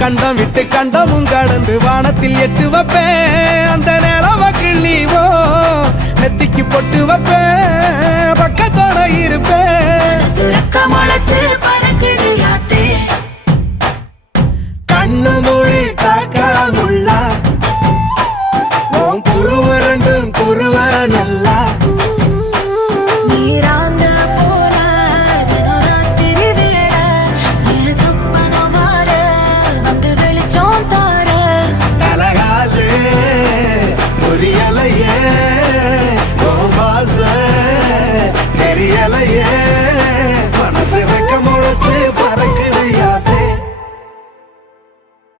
கண்டம் விட்டு கண்டமும் கடந்து வானத்தில் எட்டு வைப்பேன் அந்த நிலவ கிள்ளிவோ நெத்திக்கு பொட்டு வைப்பேன் பக்கத்தோட இருப்பேன் சுரக்க முளைச்சு பறக்குது